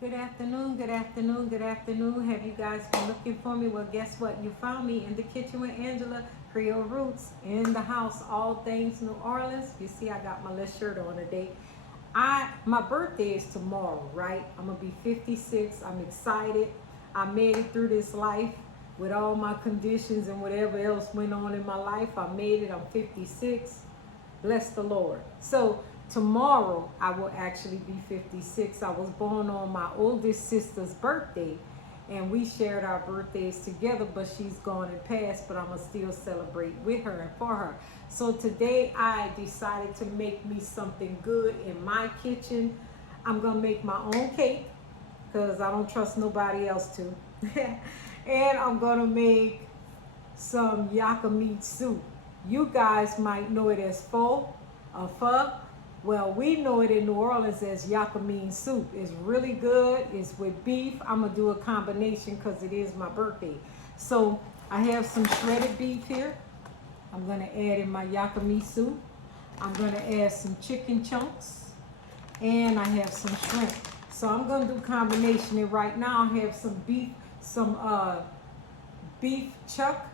Good afternoon, good afternoon, good afternoon. Have you guys been looking for me? Well, guess what? You found me in the kitchen with Angela, Creole Roots, in the house, all things New Orleans. You see, I got my little shirt on today. My birthday is tomorrow, right? I'm gonna be 56. I'm excited. I made it through this life with all my conditions and whatever else went on in my life. I made it. I'm 56. Bless the Lord. So tomorrow I will actually be 56. I was born on my oldest sister's birthday, and we shared our birthdays together, but she's gone and passed, but I'm gonna still celebrate with her and for her. So today I decided to make me something good in my kitchen. I'm gonna make my own cake because I don't trust nobody else to. And I'm gonna make some Yakamein soup. You guys might know it as pho. Well, we know it in New Orleans as Yakamein soup. It's really good. It's with beef. I'm gonna do a combination because it is my birthday. So I have some shredded beef here. I'm gonna add in my Yakamein soup. I'm gonna add some chicken chunks, and I have some shrimp. So I'm gonna do combination. And right now I have some beef chuck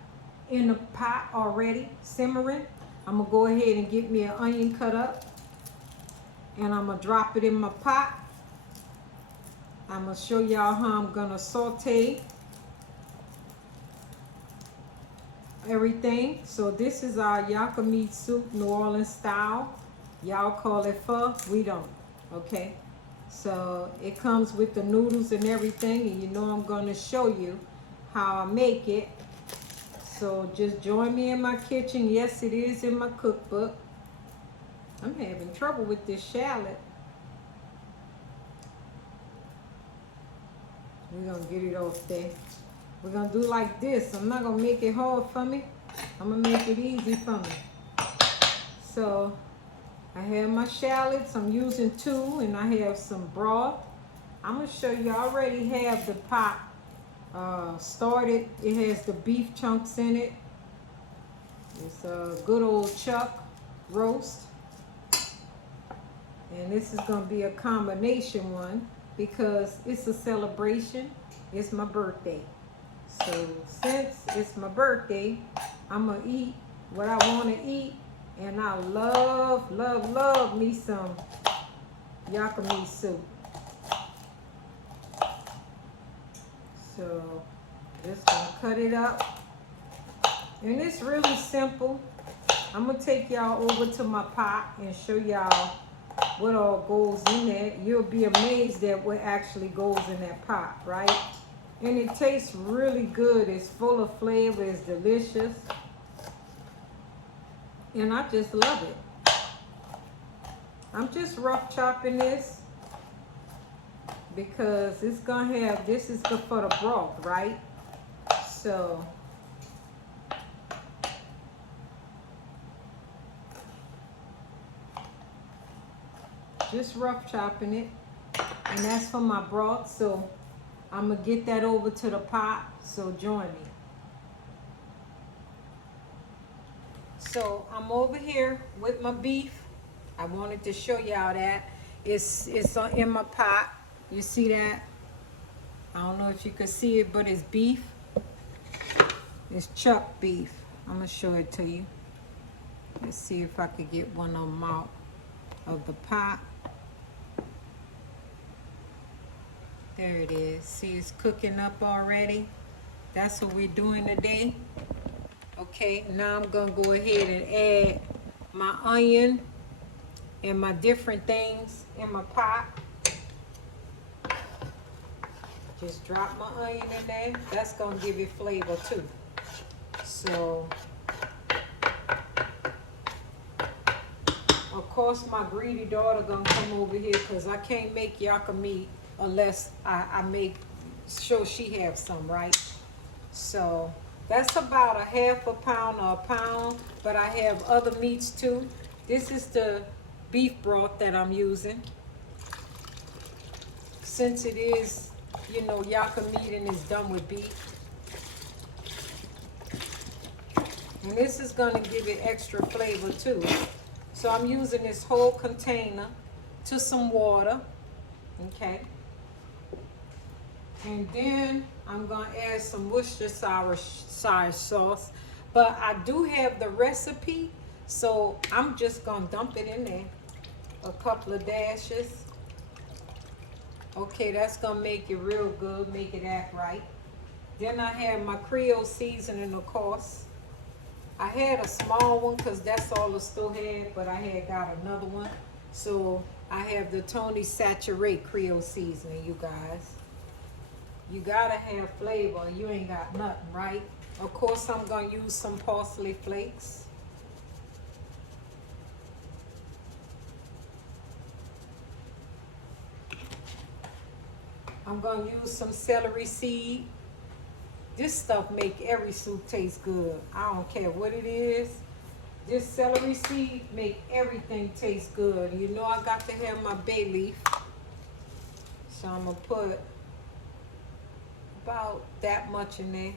in the pot already simmering. I'm gonna go ahead and get me an onion cut up, and I'm gonna drop it in my pot. I'm gonna show y'all how I'm gonna saute everything. So this is our Yakamein soup, New Orleans style. Y'all call it pho, we don't. Okay, so it comes with the noodles and everything, and you know I'm gonna show you how I make it. So just join me in my kitchen. Yes, it is in my cookbook. I'm having trouble with this shallot. We're gonna get it off there. We're gonna do like this. I'm not gonna make it hard for me. I'm gonna make it easy for me. So I have my shallots. I'm using 2, and I have some broth. I'm gonna show you. I already have the pot started. It has the beef chunks in it. It's a good old chuck roast, and this is going to be a combination one because it's a celebration. It's my birthday, so since it's my birthday, I'm gonna eat what I want to eat, and I love me some Yakamein soup. So just gonna cut it up, and it's really simple. I'm gonna take y'all over to my pot and show y'all what all goes in there. You'll be amazed at what actually goes in that pot, right? And it tastes really good. It's full of flavor. It's delicious, and I just love it. I'm just rough chopping this because it's gonna have, this is good for the broth, right? So just rough chopping it, and that's for my broth. So I'm gonna get that over to the pot, so join me. So I'm over here with my beef. I wanted to show y'all that it's in my pot. You see that? I don't know if you can see it, but it's beef. It's chuck beef. I'm gonna show it to you. Let's see if I could get one of them out of the pot. There it is. See, it's cooking up already. That's what we're doing today. Okay, now I'm gonna go ahead and add my onion and my different things in my pot. Just drop my onion in there. That's gonna give it flavor too. So, of course, my greedy daughter gonna come over here because I can't make Yakamein unless I make sure she have some, right? So that's about a half a pound or a pound, but I have other meats too. This is the beef broth that I'm using. Since it is, you know, Yakamein and is done with beef. And this is gonna give it extra flavor too. So I'm using this whole container to some water, okay? And then I'm gonna add some Worcestershire sauce. But I do have the recipe, so I'm just gonna dump it in there. A couple of dashes. Okay, that's gonna make it real good, make it act right. Then I have my Creole seasoning, of course. I had a small one because that's all the store had, but I had got another one. So I have the Tony Saturate Creole seasoning, you guys. You gotta have flavor. You ain't got nothing, right? Of course, I'm gonna use some parsley flakes. I'm gonna use some celery seed. This stuff make every soup taste good. I don't care what it is. This celery seed make everything taste good. You know I got to have my bay leaf. So I'm gonna put about that much in there.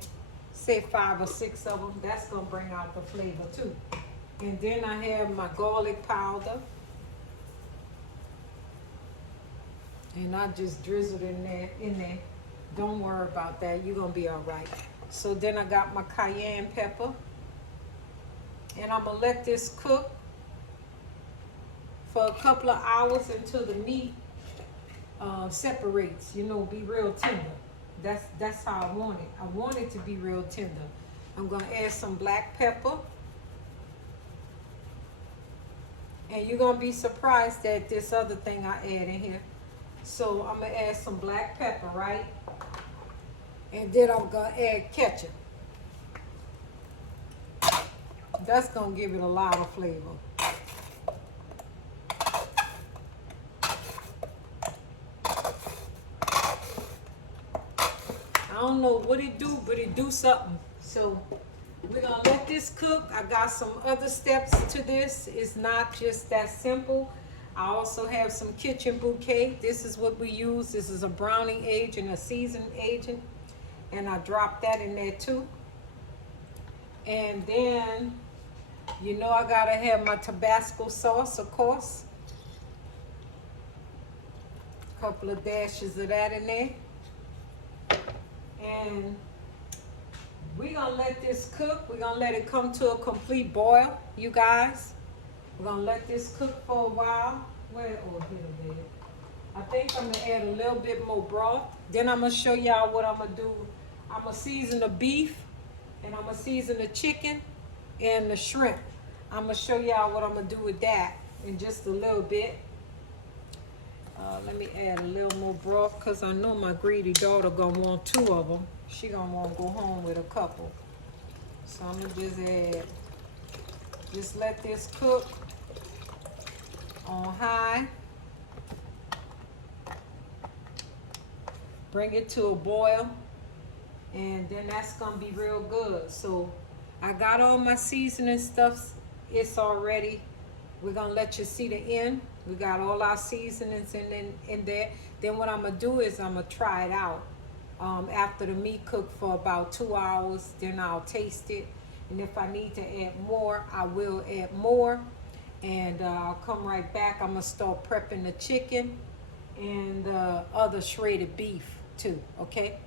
Say 5 or 6 of them. That's gonna bring out the flavor too. And then I have my garlic powder. And I just drizzled in there. Don't worry about that. You're gonna be all right. So then I got my cayenne pepper. And I'm gonna let this cook for a couple of hours until the meat separates, you know, be real tender. That's how I want it. I want it to be real tender. I'm gonna add some black pepper. And you're gonna be surprised at this other thing I add in here. So I'm gonna add some black pepper, right? And then I'm gonna add ketchup. That's gonna give it a lot of flavor. I don't know what it do, but it do something. So we're gonna let this cook. I got some other steps to this. It's not just that simple. I also have some kitchen bouquet. This is what we use. This is a browning agent, a seasoned agent. And I dropped that in there too. And then, you know I gotta have my Tabasco sauce, of course. A couple of dashes of that in there. And we're gonna let this cook. We're gonna let it come to a complete boil, you guys. We're gonna let this cook for a while. Here a bit. I think I'm gonna add a little bit more broth. Then I'm gonna show y'all what I'm gonna do. I'm gonna season the beef, and I'm gonna season the chicken and the shrimp. I'm gonna show y'all what I'm gonna do with that in just a little bit. Let me add a little more broth because I know my greedy daughter gonna want 2 of them. She gonna want to go home with a couple. So I'm gonna just let this cook on high. Bring it to a boil, and then that's gonna be real good. So I got all my seasoning stuff. It's already. We're gonna let you see the end. We got all our seasonings in there. Then what I'm gonna do is I'm gonna try it out after the meat cooked for about 2 hours. Then I'll taste it, and if I need to add more, I will add more. And I'll come right back. I'm gonna start prepping the chicken and other shredded beef too. Okay.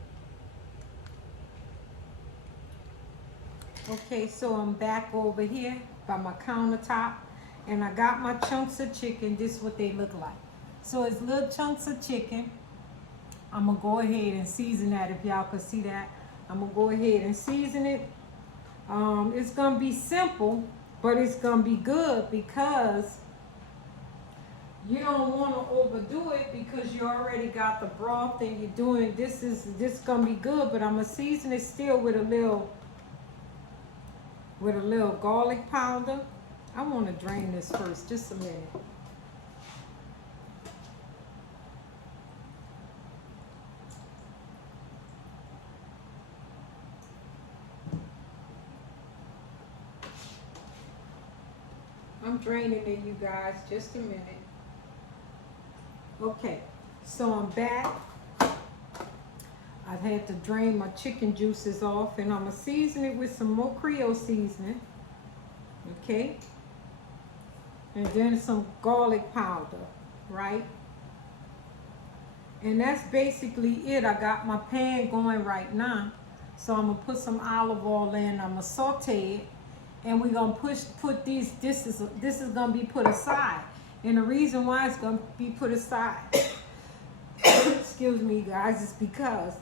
Okay, so I'm back over here by my countertop, and I got my chunks of chicken. This is what they look like. So it's little chunks of chicken. I'm gonna go ahead and season that. If y'all can see that, I'm gonna go ahead and season it. It's gonna be simple, but it's gonna be good because you don't want to overdo it because you already got the broth and you're doing this. Is gonna be good, but I'm gonna season it still with a little garlic powder. I want to drain this first, just a minute. I'm draining it, you guys, just a minute. Okay, so I'm back. I've had to drain my chicken juices off, and I'm gonna season it with some more Creole seasoning. Okay, and then some garlic powder, right? And that's basically it. I got my pan going right now. So I'm gonna put some olive oil in, I'm gonna saute it, and we're gonna put these, this is gonna be put aside. And the reason why it's gonna be put aside, excuse me guys, is because,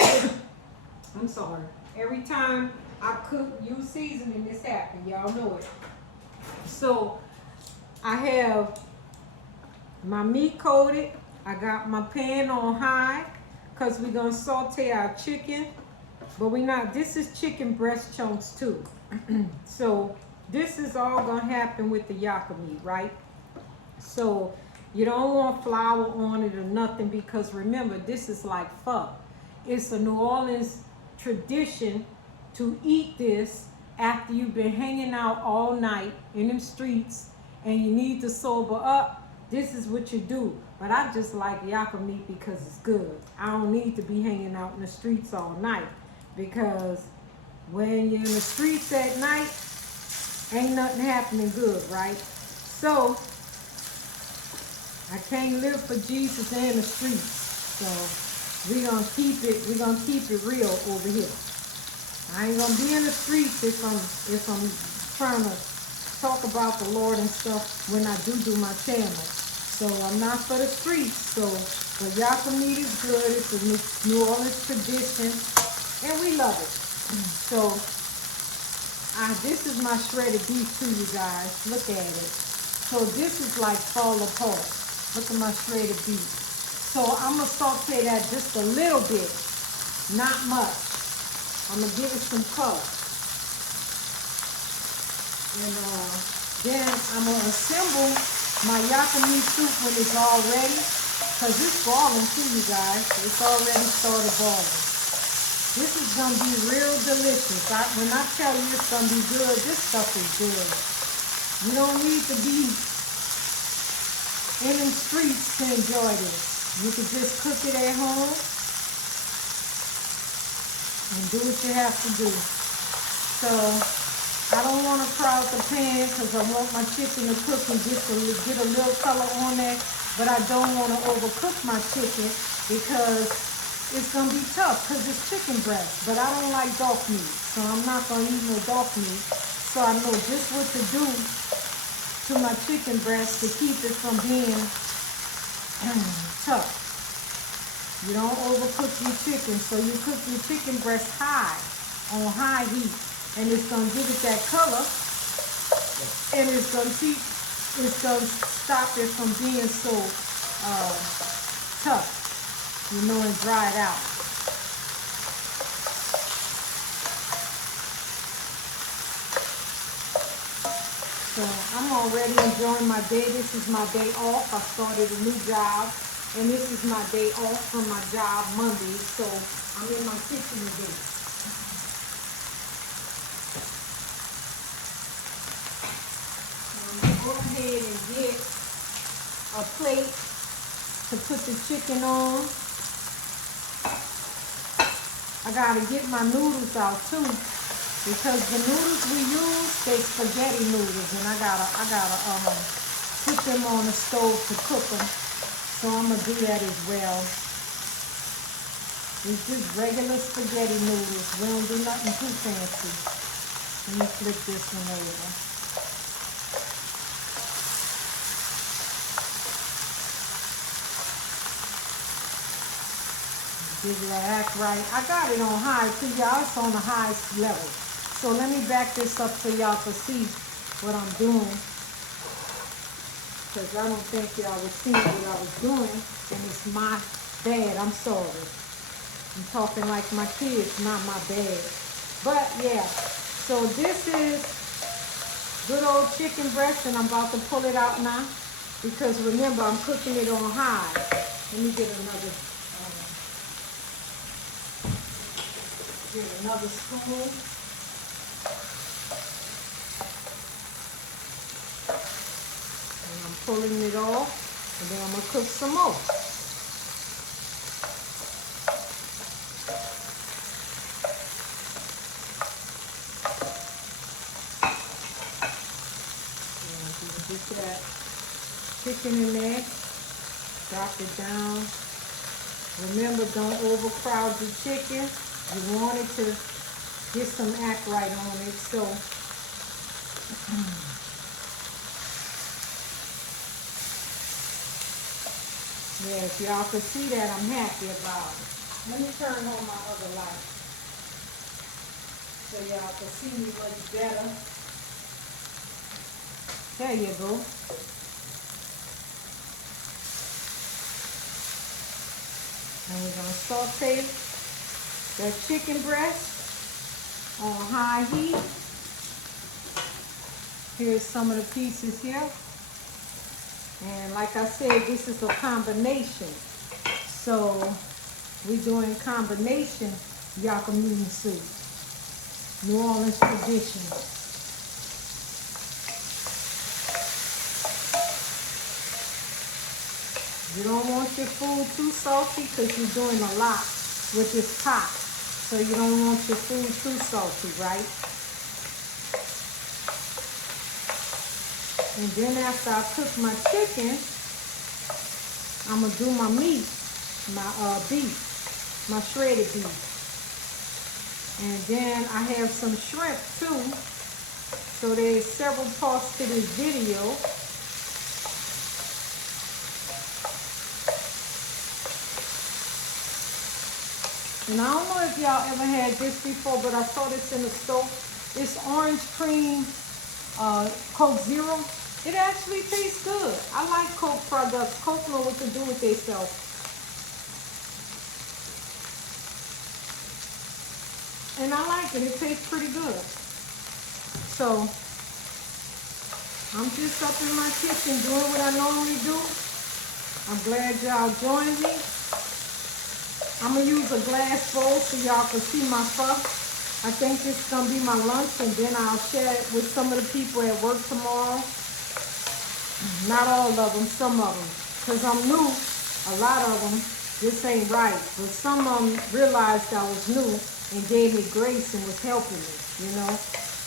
I'm sorry, every time I cook, use seasoning, this happens, y'all know it. So I have my meat coated, I got my pan on high, because we're going to saute our chicken. But this is chicken breast chunks too. So this is all going to happen with the Yakamein, right? So you don't want flour on it or nothing, because remember, this is like pho. It's a New Orleans tradition to eat this after you've been hanging out all night in them streets and you need to sober up. This is what you do. But I just like Yakamein because it's good. I don't need to be hanging out in the streets all night, because when you're in the streets at night, ain't nothing happening good, right? So I can't live for Jesus in the streets. So we're gonna keep it real over here. I ain't gonna be in the streets if I'm trying to talk about the Lord and stuff when I do my channel. So I'm not for the streets. So the Yakamein is good. It's a New Orleans tradition, and we love it. So this is my shredded beef too, you guys. Look at it. So this is like fall apart. Look at my shredded beef. So I'm gonna saute that just a little bit, not much. I'm gonna give it some color, and then I'm gonna assemble my Yakamein soup when it's all ready, because it's boiling too, you guys. It's already started boiling. This is going to be real delicious. When I tell you it's going to be good, this stuff is good. You don't need to be in the streets to enjoy this. You can just cook it at home and do what you have to do. So I don't want to crowd the pan, because I want my chicken to cook and get a little color on there. But I don't want to overcook my chicken, because it's going to be tough, because it's chicken breast. But I don't like dog meat, so I'm not going to eat no dog meat. So I know just what to do to my chicken breast to keep it from being tough. You don't overcook your chicken, so you cook your chicken breast on high heat. And it's gonna give it that color, and it's gonna stop it from being so tough, and dry it out. So I'm already enjoying my day. This is my day off. I started a new job, and this is my day off from my job Monday. So I'm in my kitchen again. Go ahead and get a plate to put the chicken on. I gotta get my noodles out too, because the noodles we use, they spaghetti noodles, and I gotta put them on the stove to cook them. So I'm gonna do that as well. It's just regular spaghetti noodles. We don't do nothing too fancy. Let me flip this one over. Give it an act right. I got it on high too, y'all. It's on the highest level. So let me back this up so y'all can see what I'm doing, because I don't think y'all was seeing what I was doing, and it's my bad. I'm sorry. I'm talking like my kids, not my bad. But yeah, so this is good old chicken breast, and I'm about to pull it out now, because remember, I'm cooking it on high. Let me get another spoon. And I'm pulling it off, and then I'm gonna cook some more. And get that chicken in there. Drop it down. Remember, don't overcrowd your chicken. You want it to get some act right on it. So, yeah, if y'all can see that, I'm happy about it. Let me turn on my other light so y'all can see me much better. There you go. And we're going to saute that chicken breast on high heat. Here's some of the pieces here. And like I said, this is a combination. So we're doing combination Yakamein Soup. New Orleans tradition. You don't want your food too salty because you're doing a lot with this pot. So you don't want your food too salty, right? And then after I cook my chicken, I'm going to do my meat, my beef, my shredded beef. And then I have some shrimp too. So there's several parts to this video. And I don't know if y'all ever had this before, but I saw this in the store. It's orange cream Coke Zero. It actually tastes good. I like Coke products. Coke know what to do with themselves. And I like it. It tastes pretty good. So I'm just up in my kitchen doing what I normally do. I'm glad y'all joined me. I'm going to use a glass bowl so y'all can see my stuff. I think this is going to be my lunch, and then I'll share it with some of the people at work tomorrow. Not all of them, some of them. Because I'm new, a lot of them, this ain't right. But some of them realized I was new and gave me grace and was helping me, you know.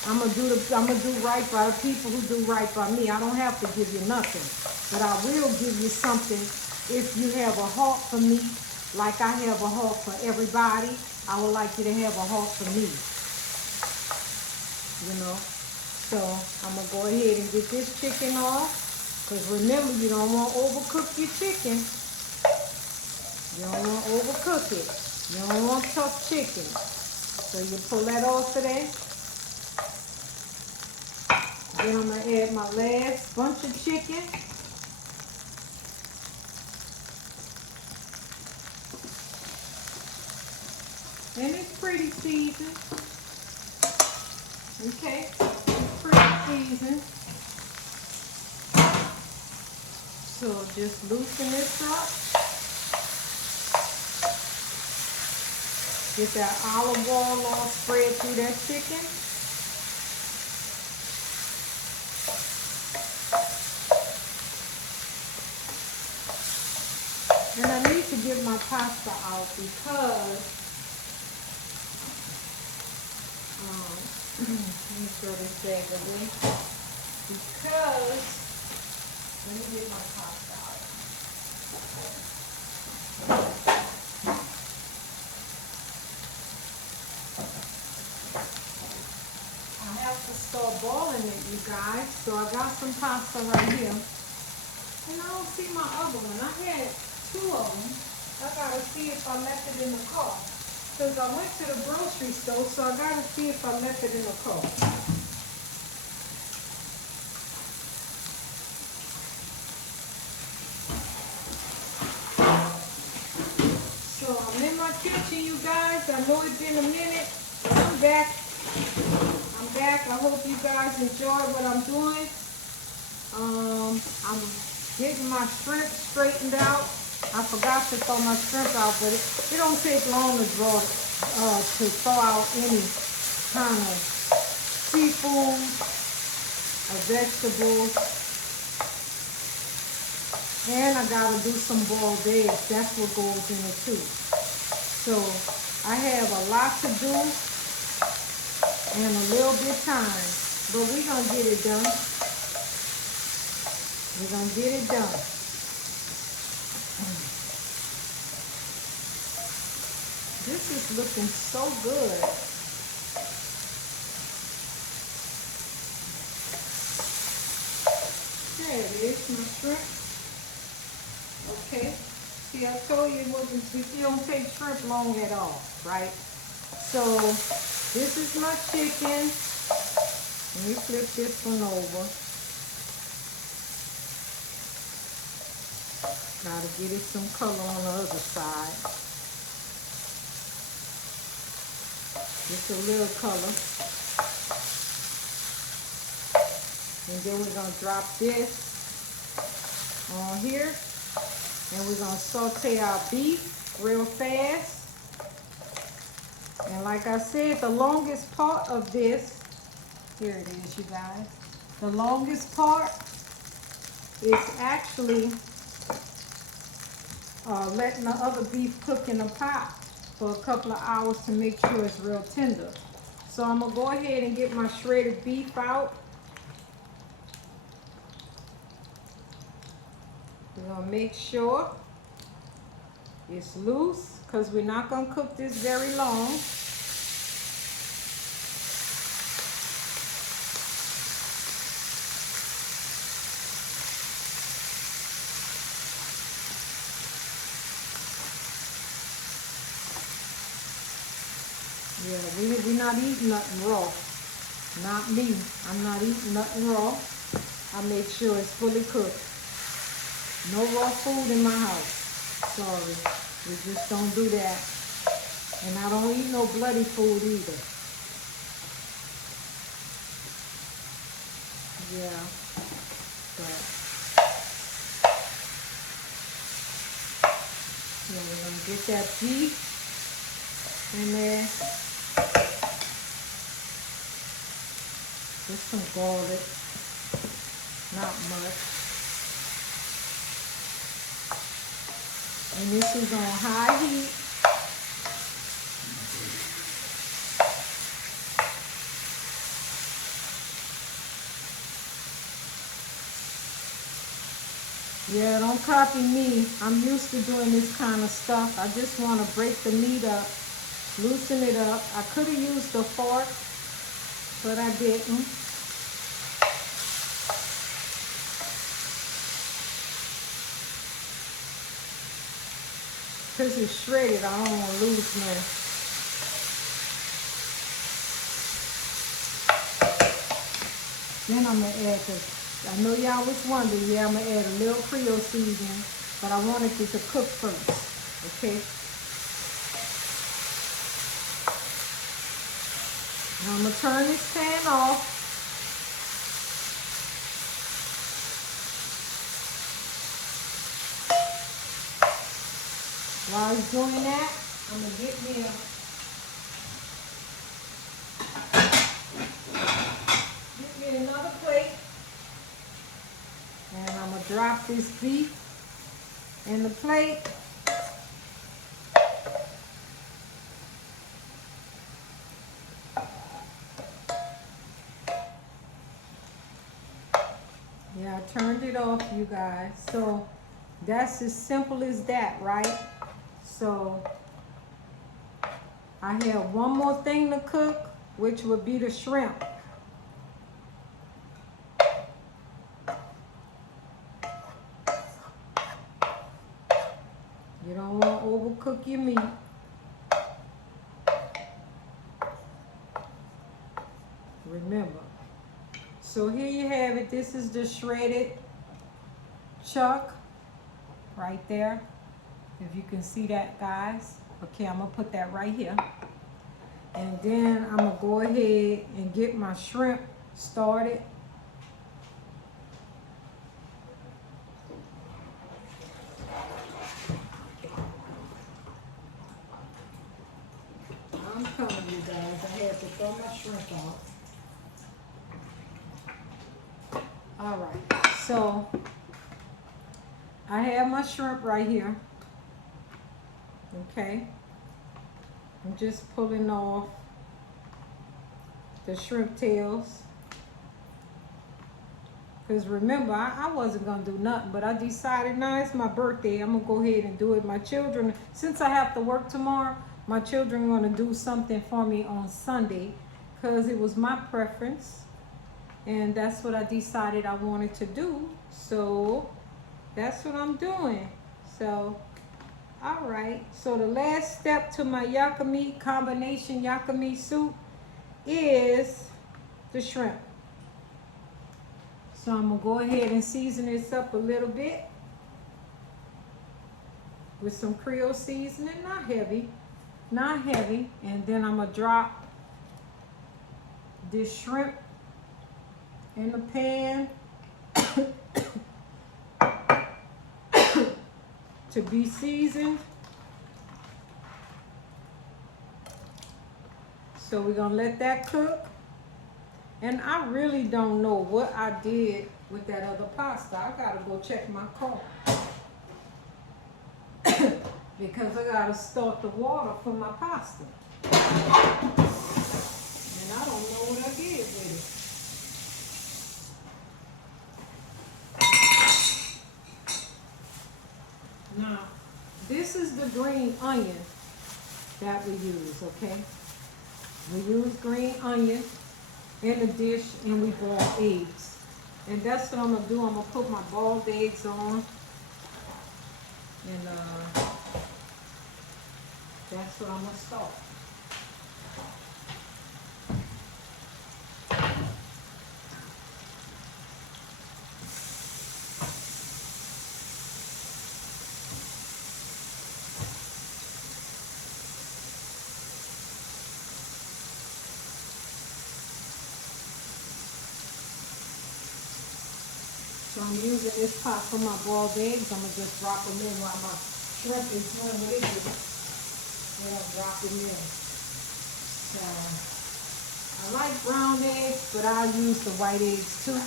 I'm gonna do right by the people who do right by me. I don't have to give you nothing. But I will give you something if you have a heart for me. Like I have a heart for everybody, I would like you to have a heart for me, you know. So I'm going to go ahead and get this chicken off. Because remember, you don't want to overcook your chicken. You don't want to overcook it. You don't want tough chicken. So you pull that off of there. Then I'm going to add my last bunch of chicken. And it's pretty seasoned. Okay, it's pretty seasoned. So just loosen this up. Get that olive oil all spread through that chicken. And I need to get my pasta out because let me throw this bag away. Because, let me get my pasta out. I have to start boiling it, you guys. So I got some pasta right here. And I don't see my other one. I had two of them. I gotta see if I left it in the car. Because I went to the grocery store, so I gotta see if I left it in the car. So I'm in my kitchen, you guys. I know it's been a minute, but I'm back. I'm back. I hope you guys enjoy what I'm doing. I'm getting my shrimp straightened out. I forgot to throw my shrimp out, but it don't take long to thaw out any kind of seafood or vegetables. And I gotta do some boiled eggs. That's what goes in it too. So I have a lot to do and a little bit of time, but we're gonna get it done. We're gonna get it done. This is looking so good. There it is, my shrimp. Okay. See, I told you it don't take shrimp long at all, right? So this is my chicken. Let me flip this one over. Gotta get it some color on the other side. Just a little color. And then we're gonna drop this on here. And we're gonna saute our beef real fast. And like I said, the longest part of this, here it is, you guys. The longest part is actually letting the other beef cook in the pot for a couple of hours to make sure it's real tender. So I'm gonna go ahead and get my shredded beef out. We're gonna make sure it's loose because we're not gonna cook this very long. Yeah, we're not eating nothing raw. Not me. I'm not eating nothing raw. I make sure it's fully cooked. No raw food in my house. Sorry. We just don't do that. And I don't eat no bloody food either. Yeah. But yeah, we're gonna get that beef in there. Just some garlic, not much. And this is on high heat. Yeah, don't copy me. I'm used to doing this kind of stuff. I just want to break the meat up, loosen it up. I could have used a fork, but I didn't. Because it's shredded, I don't want to lose none. Then I'm going to add I know y'all was wondering, yeah, I'm going to add a little Creole seasoning, but I wanted it to cook first, okay? Now I'm going to turn this pan off. While it's doing that, I'm going to get me another plate. And I'm going to drop this beef in the plate. Yeah, I turned it off, you guys. So that's as simple as that, right? So I have one more thing to cook, which would be the shrimp. You don't want to overcook your meat. Remember. So here you have it. This is the shredded chuck right there. If you can see that, guys. Okay, I'm going to put that right here. And then I'm going to go ahead and get my shrimp started. I'm telling you guys, I had to throw my shrimp out. All right, so I have my shrimp right here. Okay, I'm just pulling off the shrimp tails. Because remember, I wasn't going to do nothing, but I decided, nah, it's my birthday. I'm going to go ahead and do it. My children, since I have to work tomorrow, my children are going to do something for me on Sunday because it was my preference. And that's what I decided I wanted to do. So that's what I'm doing. So, all right. So the last step to my Yakamein combination Yakamein soup is the shrimp. So I'm going to go ahead and season this up a little bit with some Creole seasoning, not heavy, and then I'm going to drop this shrimp in the pan to be seasoned. So we're going to let that cook. And I really don't know what I did with that other pasta. I gotta go check my car. Because I gotta start the water for my pasta. And I don't know what I did with it. Now, this is the green onion that we use, okay? We use green onion in the dish, and we boil eggs. And that's what I'm gonna do. I'm gonna put my boiled eggs on, and that's what I'm gonna start. So I'm using this pot for my boiled eggs. I'm going to just drop them in while my shrimp is doing what it is. And I'll drop them in. So I like brown eggs, but I'll use the white eggs too.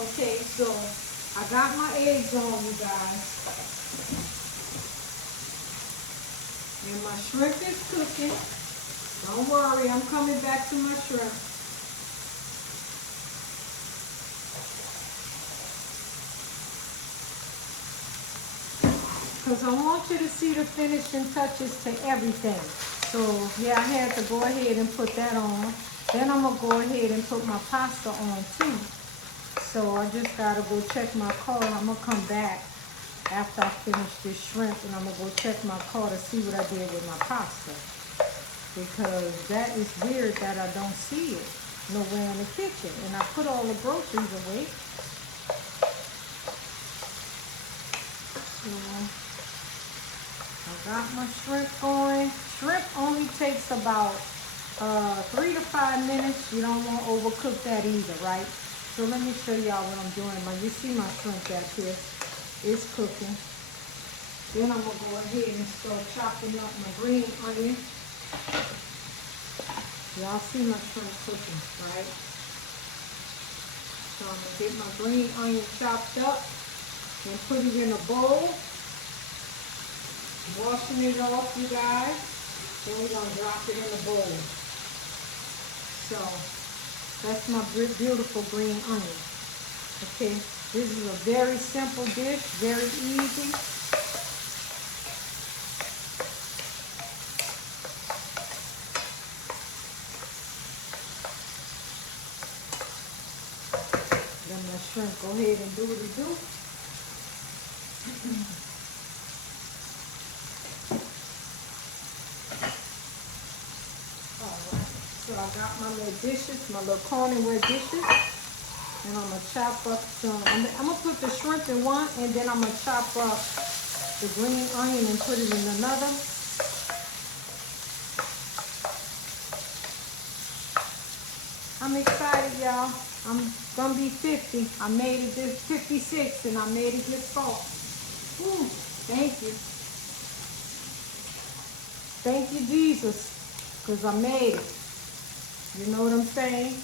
Okay, so I got my eggs on, you guys. And my shrimp is cooking. Don't worry, I'm coming back to my shrimp. Because I want you to see the finishing touches to everything. So, yeah, I had to go ahead and put that on. Then I'm going to go ahead and put my pasta on too. So I just gotta go check my car. I'm gonna come back after I finish this shrimp, and I'm gonna go check my car to see what I did with my pasta. Because that is weird that I don't see it nowhere in the kitchen. And I put all the groceries away. So I got my shrimp going. Shrimp only takes about 3 to 5 minutes. You don't want to overcook that either, right? So let me show y'all what I'm doing. You see my shrimp back here. It's cooking. Then I'm going to go ahead and start chopping up my green onion. Y'all see my shrimp cooking, right? So I'm going to get my green onion chopped up and put it in a bowl. Washing it off, you guys. Then we're going to drop it in the bowl. So that's my beautiful green onion. Okay, this is a very simple dish, very easy. Let my shrimp go ahead and do what it do. So I got my little dishes, my little cornware dishes, and I'm gonna chop up some. I'm gonna put the shrimp in one, and then I'm gonna chop up the green onion and put it in another. I'm excited, y'all. I'm gonna be 50. I made it this 56, and I made it this fall. Ooh, thank you. Thank you, Jesus, because I made it. You know what I'm saying?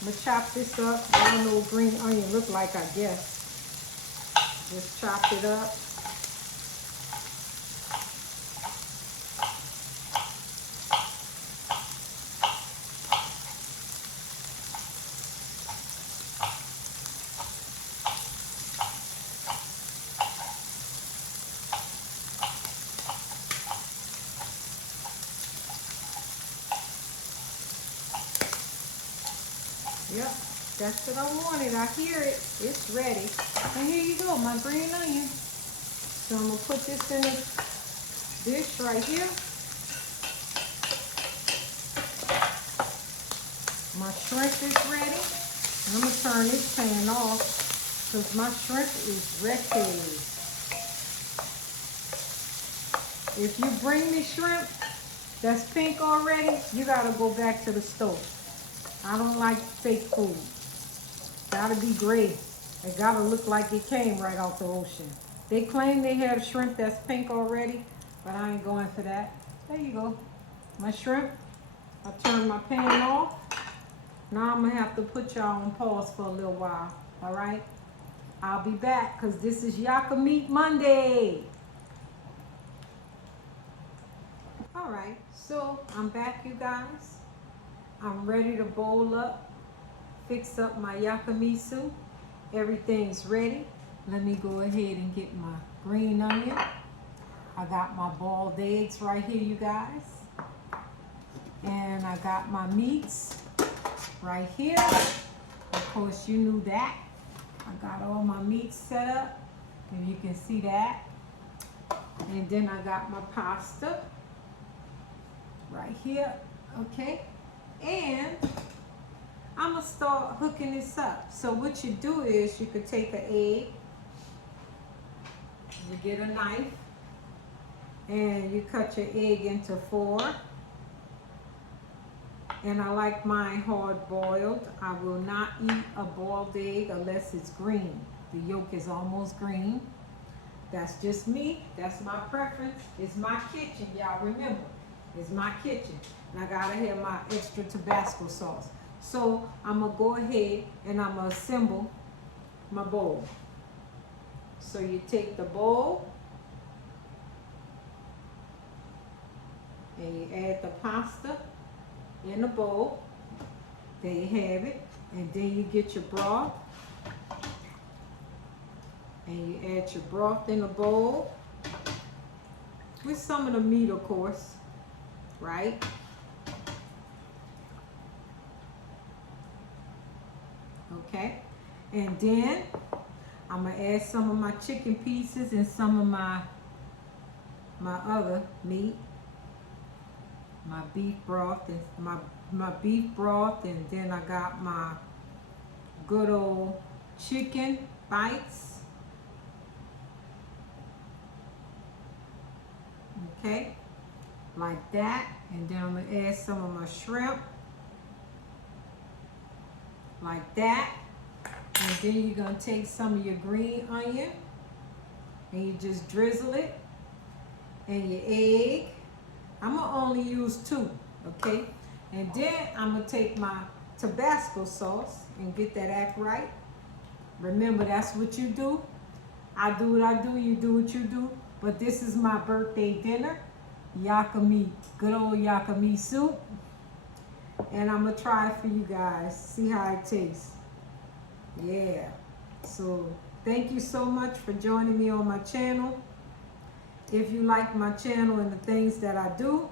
I'm gonna chop this up. I don't know what green onion look like, I guess. Just chop it up. Yep, that's what I wanted. I hear it. It's ready. And here you go, my green onion. So I'm gonna put this in a dish right here. My shrimp is ready. I'm gonna turn this pan off because my shrimp is ready. If you bring me shrimp that's pink already, you gotta go back to the stove. I don't like fake food. Gotta be gray. It gotta look like it came right out the ocean. They claim they have shrimp that's pink already, but I ain't going for that. There you go. My shrimp. I turned my pan off. Now I'm gonna have to put y'all on pause for a little while. All right? I'll be back because this is Yakamein Monday. All right, so I'm back, you guys. I'm ready to bowl up, fix up my Yakamein soup. Everything's ready. Let me go ahead and get my green onion. I got my boiled eggs right here, you guys. And I got my meats right here. Of course, you knew that. I got all my meats set up, and you can see that. And then I got my pasta right here, okay? And I'm gonna start hooking this up. So what you do is you could take an egg, you get a knife, and you cut your egg into 4. And I like mine hard boiled. I will not eat a boiled egg unless it's green. The yolk is almost green. That's just me. That's my preference. It's my kitchen, y'all remember. It's my kitchen. And I gotta have my extra Tabasco sauce. So I'm gonna go ahead and I'm gonna assemble my bowl. So you take the bowl and you add the pasta in the bowl. There you have it. And then you get your broth. And you add your broth in the bowl. With some of the meat, of course. Right? Okay. And then I'm going to add some of my chicken pieces and some of my other meat. My beef broth and my beef broth, and then I got my good old chicken bites. Okay, like that. And then I'm gonna add some of my shrimp, like that. And then you're gonna take some of your green onion and you just drizzle it, and your egg. I'm gonna only use 2, okay? And then I'm gonna take my Tabasco sauce and get that act right. Remember, that's what you do. I do what I do, you do what you do. But this is my birthday dinner, Yakamein, good old Yakamein soup. And I'm gonna try it for you guys, see how it tastes. Yeah, so thank you so much for joining me on my channel. If you like my channel and the things that I do,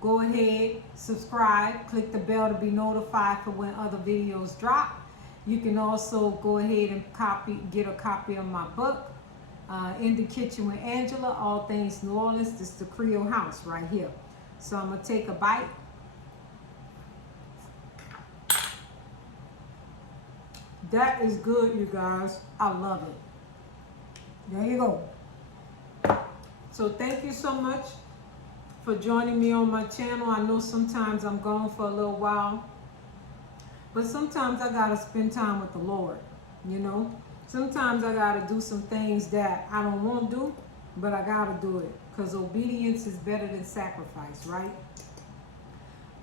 go ahead, subscribe, click the bell to be notified for when other videos drop. You can also go ahead and get a copy of my book, In the Kitchen with Angela, All Things New Orleans. This is the Creole house right here. So I'm gonna take a bite. That is good, you guys. I love it. There you go. So thank you so much for joining me on my channel. I know sometimes I'm gone for a little while, but sometimes I gotta spend time with the Lord, you know. Sometimes I gotta do some things that I don't want to do, but I gotta do it because obedience is better than sacrifice, right?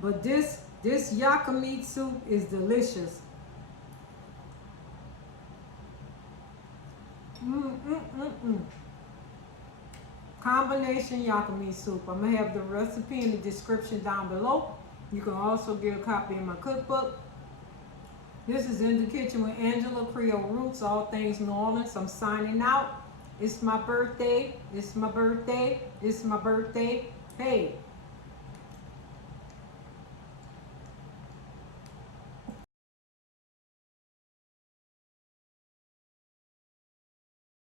But this This Yakamein soup is delicious. Combination Yakamein soup. I'm gonna have the recipe in the description down below. You can also get a copy of my cookbook. This is In the Kitchen with Angela, Creole Roots, all things New Orleans. I'm signing out. It's my birthday. It's my birthday. It's my birthday. Hey,